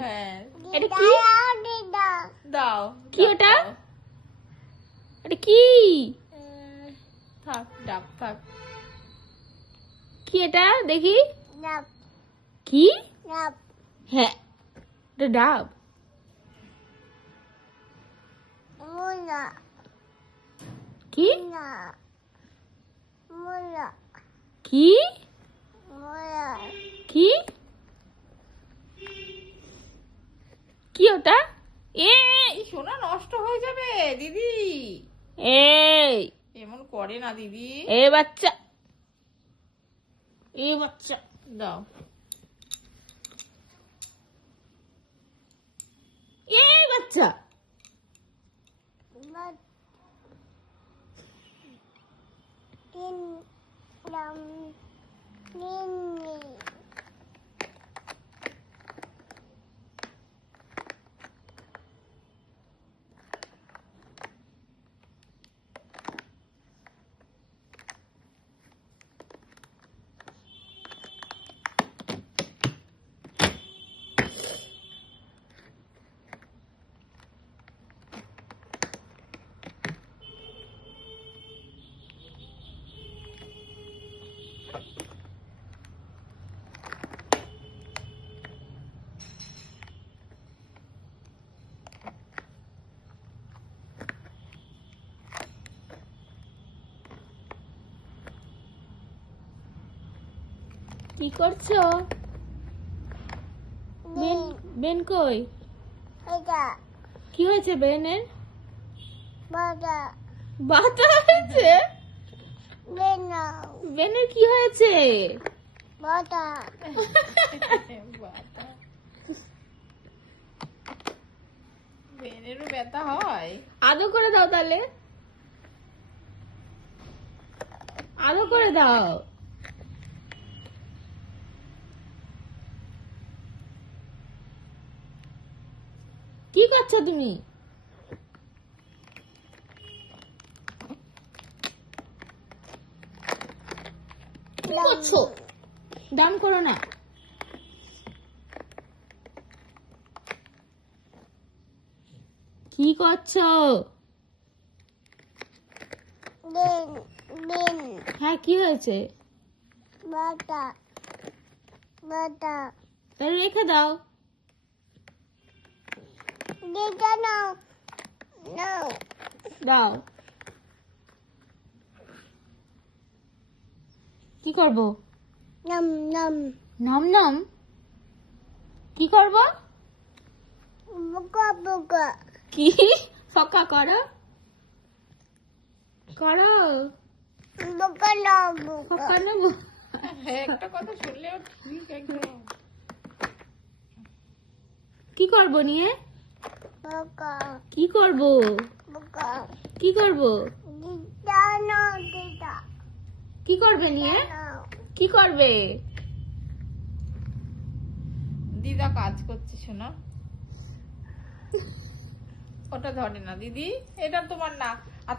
হ্যাঁ এটা কি? দাও কি ওটা? এটা কি? থাক ডাব থাক। কি এটা দেখি? কি? হ্যাঁ এটা ডাব। কি? কি? কি? কি ওটা? এই সোনা নষ্ট হয়ে যাবে দিদি। এই এমন করে না দিদি। এ বাচ্চা, এ বাচ্চা দাও। এই বাচ্চা কি করছো? বেন, বেন কই? কি হয়েছে বেনের? বাতা হয়েছে? বেনের কি হয়েছে? বেনেরও ব্যথা হয়। আদো করে দাও তাহলে, আদো করে দাও। কি করছো তুমি? কি করছো? দাম করো না। কি করছো? হ্যাঁ কি হয়েছে? তাহলে রেখে দাও। দাও। কি করবো? নম নম। কি করবো? কি? ফকা করো, করো। ফকা নেবো। হ্যাঁ, একটা কথা শুনলেও ঠিক একদম। কি করবো নিয়ে? কি করবো? কি করবো? কি করবে নিয়ে? কি করবে? দিদা কাজ করছে শোনা। ওটা ধরে না দিদি, এটা তোমার না।